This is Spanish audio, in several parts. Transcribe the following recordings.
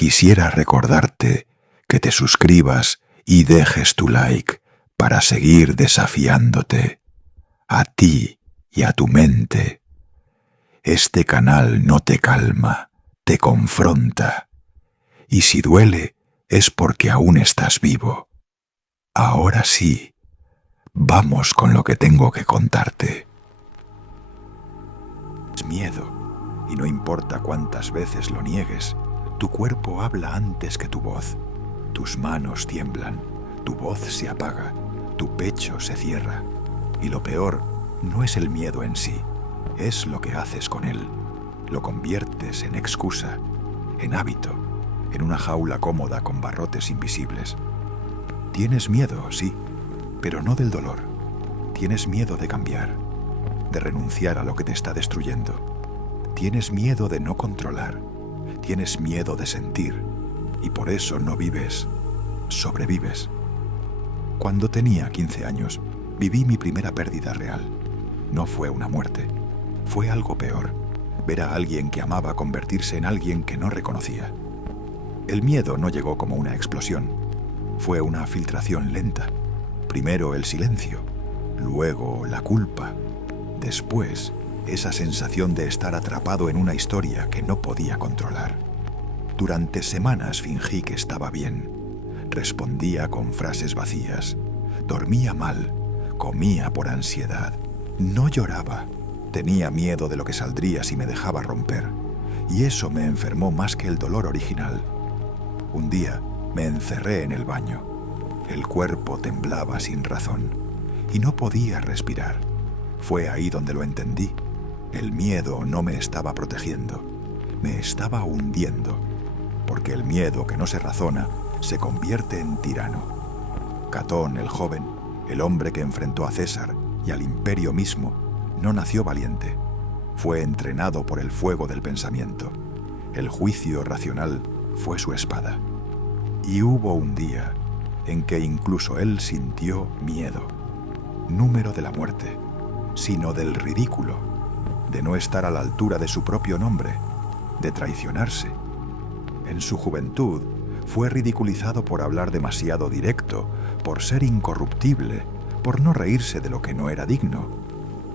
quisiera recordarte que te suscribas y dejes tu like para seguir desafiándote a ti y a tu mente. Este canal no te calma, te confronta. Y si duele, es porque aún estás vivo. Ahora sí, vamos con lo que tengo que contarte. Es miedo, y no importa cuántas veces lo niegues, tu cuerpo habla antes que tu voz. Tus manos tiemblan, tu voz se apaga, tu pecho se cierra. Y lo peor no es el miedo en sí, es lo que haces con él. Lo conviertes en excusa, en hábito, en una jaula cómoda con barrotes invisibles. Tienes miedo, sí, pero no del dolor. Tienes miedo de cambiar, de renunciar a lo que te está destruyendo. Tienes miedo de no controlar. Tienes miedo de sentir. Y por eso no vives, sobrevives. Cuando tenía 15 años, viví mi primera pérdida real. No fue una muerte, fue algo peor. Ver a alguien que amaba convertirse en alguien que no reconocía. El miedo no llegó como una explosión. Fue una filtración lenta. Primero el silencio, luego la culpa, después esa sensación de estar atrapado en una historia que no podía controlar. Durante semanas fingí que estaba bien. Respondía con frases vacías. Dormía mal, comía por ansiedad. No lloraba. Tenía miedo de lo que saldría si me dejaba romper. Y eso me enfermó más que el dolor original. Un día me encerré en el baño. El cuerpo temblaba sin razón y no podía respirar. Fue ahí donde lo entendí. El miedo no me estaba protegiendo, me estaba hundiendo, porque el miedo que no se razona se convierte en tirano. Catón, el joven, el hombre que enfrentó a César y al imperio mismo, no nació valiente. Fue entrenado por el fuego del pensamiento. El juicio racional fue su espada. Y hubo un día en que incluso él sintió miedo. Número de la muerte, sino del ridículo, de no estar a la altura de su propio nombre, de traicionarse. En su juventud fue ridiculizado por hablar demasiado directo, por ser incorruptible, por no reírse de lo que no era digno.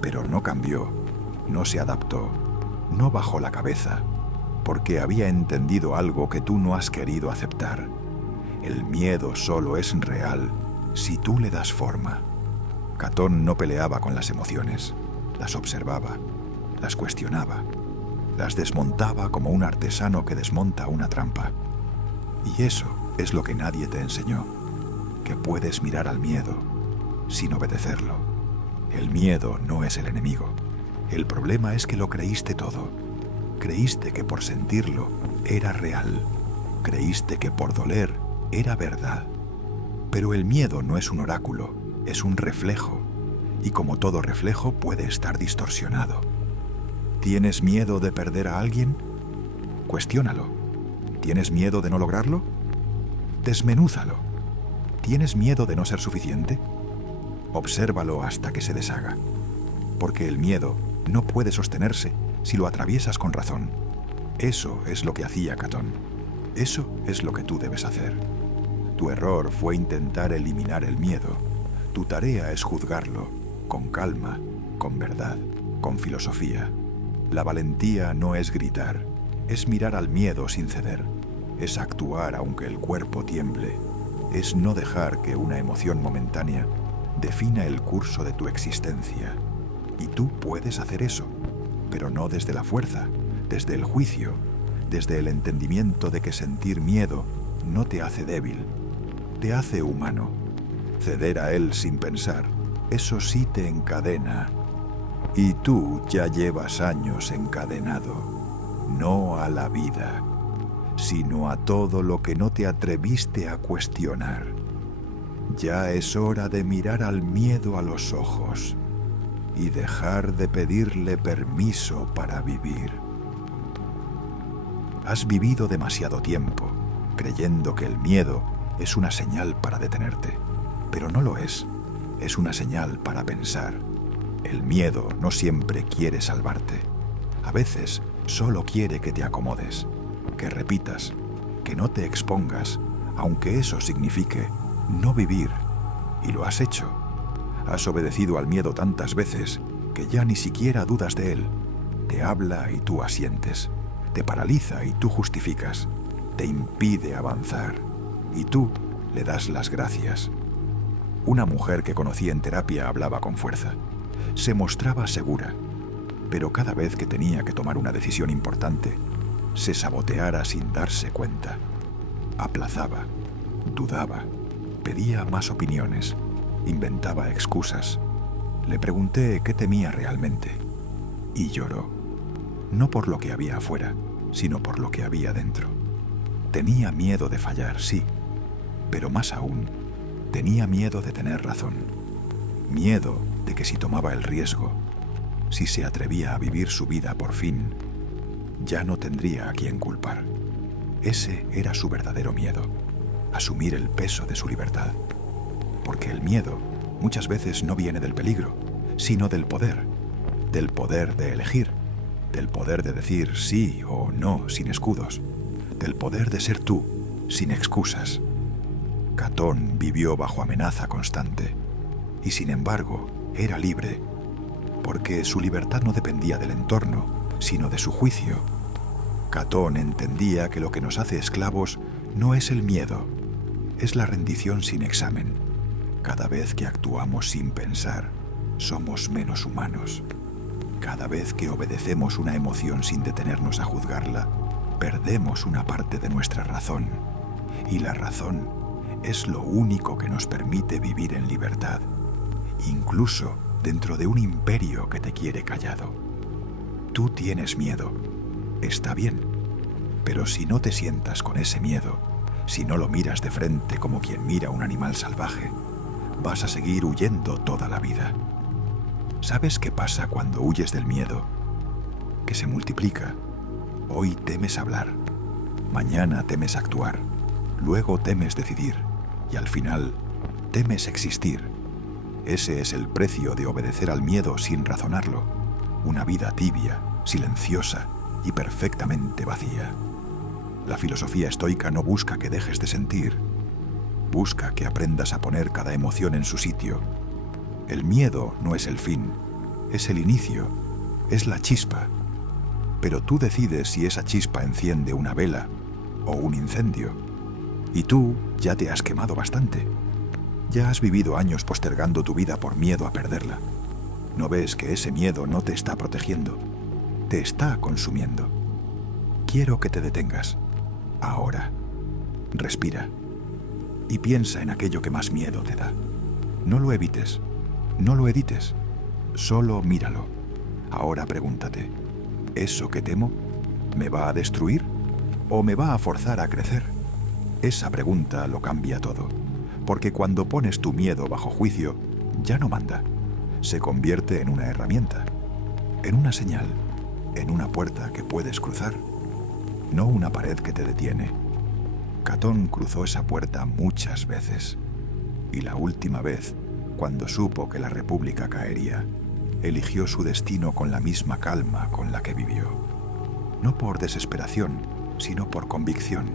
Pero no cambió, no se adaptó, no bajó la cabeza, porque había entendido algo que tú no has querido aceptar. El miedo solo es real si tú le das forma. Catón no peleaba con las emociones, las observaba, las cuestionaba, las desmontaba como un artesano que desmonta una trampa. Y eso es lo que nadie te enseñó, que puedes mirar al miedo sin obedecerlo. El miedo no es el enemigo. El problema es que lo creíste todo. Creíste que por sentirlo era real. Creíste que por doler era verdad. Pero el miedo no es un oráculo, es un reflejo. Y como todo reflejo puede estar distorsionado. ¿Tienes miedo de perder a alguien? Cuestiónalo. ¿Tienes miedo de no lograrlo? Desmenúzalo. ¿Tienes miedo de no ser suficiente? Obsérvalo hasta que se deshaga. Porque el miedo no puede sostenerse si lo atraviesas con razón. Eso es lo que hacía Catón. Eso es lo que tú debes hacer. Tu error fue intentar eliminar el miedo. Tu tarea es juzgarlo, con calma, con verdad, con filosofía. La valentía no es gritar, es mirar al miedo sin ceder, es actuar aunque el cuerpo tiemble, es no dejar que una emoción momentánea defina el curso de tu existencia. Y tú puedes hacer eso, pero no desde la fuerza, desde el juicio, desde el entendimiento de que sentir miedo no te hace débil, te hace humano. Ceder a él sin pensar, eso sí te encadena. Y tú ya llevas años encadenado, no a la vida, sino a todo lo que no te atreviste a cuestionar. Ya es hora de mirar al miedo a los ojos y dejar de pedirle permiso para vivir. Has vivido demasiado tiempo creyendo que el miedo es una señal para detenerte, pero no lo es. Es una señal para pensar. El miedo no siempre quiere salvarte. A veces solo quiere que te acomodes, que repitas, que no te expongas, aunque eso signifique no vivir. Y lo has hecho. Has obedecido al miedo tantas veces que ya ni siquiera dudas de él. Te habla y tú asientes. Te paraliza y tú justificas. Te impide avanzar y tú le das las gracias. Una mujer que conocí en terapia hablaba con fuerza. Se mostraba segura, pero cada vez que tenía que tomar una decisión importante, se saboteara sin darse cuenta. Aplazaba, dudaba, pedía más opiniones, inventaba excusas. Le pregunté qué temía realmente y lloró. No por lo que había afuera, sino por lo que había dentro. Tenía miedo de fallar, sí, pero más aún, tenía miedo de tener razón. Miedo de que si tomaba el riesgo, si se atrevía a vivir su vida por fin, ya no tendría a quien culpar. Ese era su verdadero miedo, asumir el peso de su libertad. Porque el miedo muchas veces no viene del peligro, sino del poder de elegir, del poder de decir sí o no sin escudos, del poder de ser tú sin excusas. Catón vivió bajo amenaza constante y sin embargo era libre, porque su libertad no dependía del entorno, sino de su juicio. Catón entendía que lo que nos hace esclavos no es el miedo, es la rendición sin examen. Cada vez que actuamos sin pensar, somos menos humanos. Cada vez que obedecemos una emoción sin detenernos a juzgarla, perdemos una parte de nuestra razón. Y la razón es lo único que nos permite vivir en libertad, incluso dentro de un imperio que te quiere callado. Tú tienes miedo, está bien, pero si no te sientas con ese miedo, si no lo miras de frente como quien mira un animal salvaje, vas a seguir huyendo toda la vida. ¿Sabes qué pasa cuando huyes del miedo? Que se multiplica. Hoy temes hablar, mañana temes actuar, luego temes decidir y al final temes existir. Ese es el precio de obedecer al miedo sin razonarlo. Una vida tibia, silenciosa y perfectamente vacía. La filosofía estoica no busca que dejes de sentir, busca que aprendas a poner cada emoción en su sitio. El miedo no es el fin, es el inicio, es la chispa. Pero tú decides si esa chispa enciende una vela o un incendio. Y tú ya te has quemado bastante. Ya has vivido años postergando tu vida por miedo a perderla. ¿No ves que ese miedo no te está protegiendo? Te está consumiendo. Quiero que te detengas. Ahora. Respira. Y piensa en aquello que más miedo te da. No lo evites. No lo edites. Solo míralo. Ahora pregúntate, ¿eso que temo me va a destruir o me va a forzar a crecer? Esa pregunta lo cambia todo, porque cuando pones tu miedo bajo juicio, ya no manda. Se convierte en una herramienta, en una señal, en una puerta que puedes cruzar, no una pared que te detiene. Catón cruzó esa puerta muchas veces, y la última vez, cuando supo que la República caería, eligió su destino con la misma calma con la que vivió. No por desesperación, sino por convicción.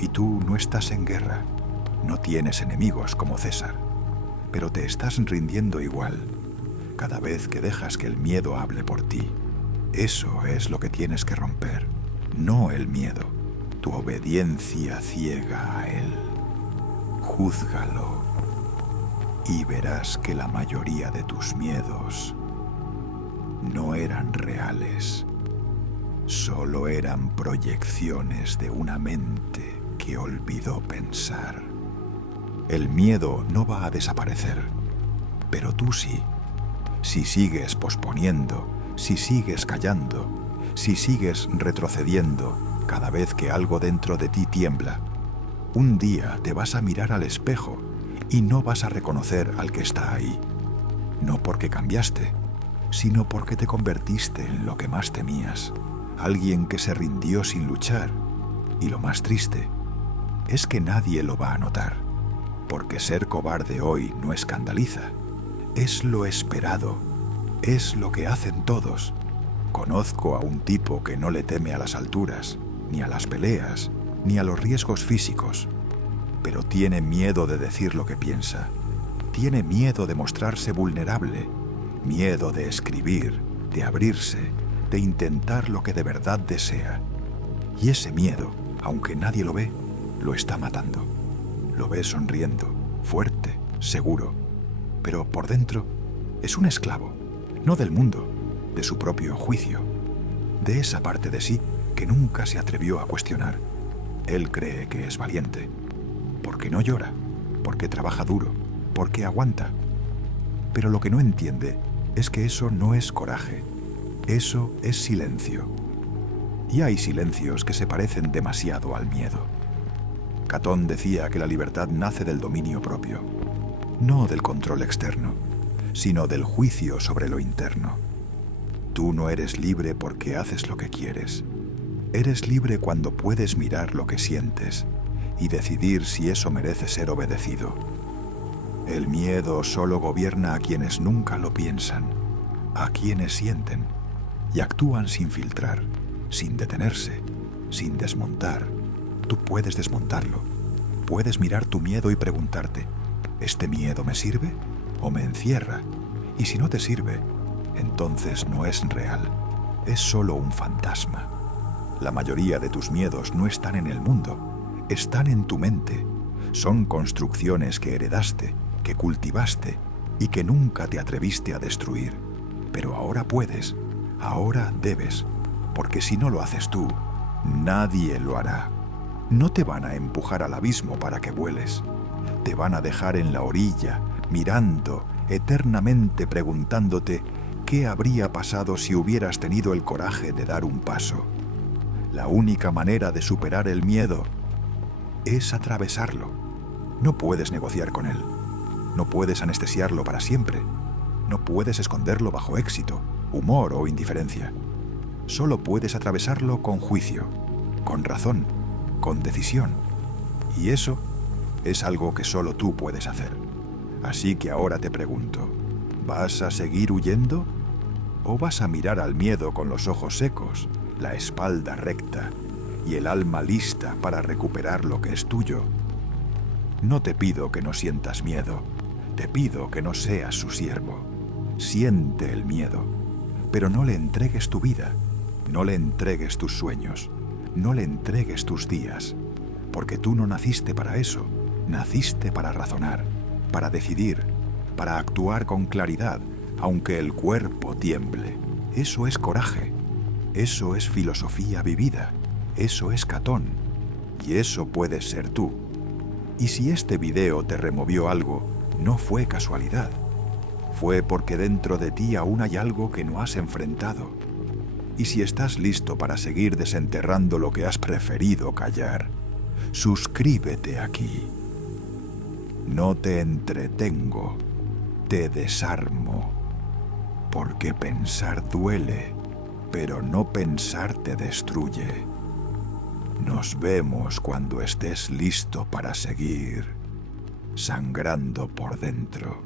Y tú no estás en guerra, no tienes enemigos como César, pero te estás rindiendo igual. Cada vez que dejas que el miedo hable por ti, eso es lo que tienes que romper, no el miedo, tu obediencia ciega a él. Júzgalo y verás que la mayoría de tus miedos no eran reales, solo eran proyecciones de una mente que olvidó pensar. El miedo no va a desaparecer, pero tú sí. Si sigues posponiendo, si sigues callando, si sigues retrocediendo cada vez que algo dentro de ti tiembla, un día te vas a mirar al espejo y no vas a reconocer al que está ahí. No porque cambiaste, sino porque te convertiste en lo que más temías, alguien que se rindió sin luchar. Y lo más triste es que nadie lo va a notar, porque ser cobarde hoy no escandaliza. Es lo esperado, es lo que hacen todos. Conozco a un tipo que no le teme a las alturas, ni a las peleas, ni a los riesgos físicos, pero tiene miedo de decir lo que piensa. Tiene miedo de mostrarse vulnerable, miedo de escribir, de abrirse, de intentar lo que de verdad desea. Y ese miedo, aunque nadie lo ve, lo está matando. Lo ve sonriendo, fuerte, seguro, pero por dentro es un esclavo, no del mundo, de su propio juicio, de esa parte de sí que nunca se atrevió a cuestionar. Él cree que es valiente, porque no llora, porque trabaja duro, porque aguanta. Pero lo que no entiende es que eso no es coraje, eso es silencio. Y hay silencios que se parecen demasiado al miedo. Catón decía que la libertad nace del dominio propio, no del control externo, sino del juicio sobre lo interno. Tú no eres libre porque haces lo que quieres. Eres libre cuando puedes mirar lo que sientes y decidir si eso merece ser obedecido. El miedo solo gobierna a quienes nunca lo piensan, a quienes sienten y actúan sin filtrar, sin detenerse, sin desmontar. Tú puedes desmontarlo. Puedes mirar tu miedo y preguntarte, ¿este miedo me sirve o me encierra? Y si no te sirve, entonces no es real, es solo un fantasma. La mayoría de tus miedos no están en el mundo, están en tu mente. Son construcciones que heredaste, que cultivaste y que nunca te atreviste a destruir. Pero ahora puedes, ahora debes, porque si no lo haces tú, nadie lo hará. No te van a empujar al abismo para que vueles. Te van a dejar en la orilla, mirando, eternamente preguntándote qué habría pasado si hubieras tenido el coraje de dar un paso. La única manera de superar el miedo es atravesarlo. No puedes negociar con él. No puedes anestesiarlo para siempre. No puedes esconderlo bajo éxito, humor o indiferencia. Solo puedes atravesarlo con juicio, con razón, con decisión. Y eso es algo que solo tú puedes hacer. Así que ahora te pregunto, ¿vas a seguir huyendo? ¿O vas a mirar al miedo con los ojos secos, la espalda recta y el alma lista para recuperar lo que es tuyo? No te pido que no sientas miedo, te pido que no seas su siervo. Siente el miedo, pero no le entregues tu vida, no le entregues tus sueños, no le entregues tus días, porque tú no naciste para eso, naciste para razonar, para decidir, para actuar con claridad, aunque el cuerpo tiemble. Eso es coraje, eso es filosofía vivida, eso es Catón, y eso puedes ser tú. Y si este video te removió algo, no fue casualidad, fue porque dentro de ti aún hay algo que no has enfrentado. Y si estás listo para seguir desenterrando lo que has preferido callar, suscríbete aquí. No te entretengo, te desarmo, porque pensar duele, pero no pensar te destruye. Nos vemos cuando estés listo para seguir sangrando por dentro.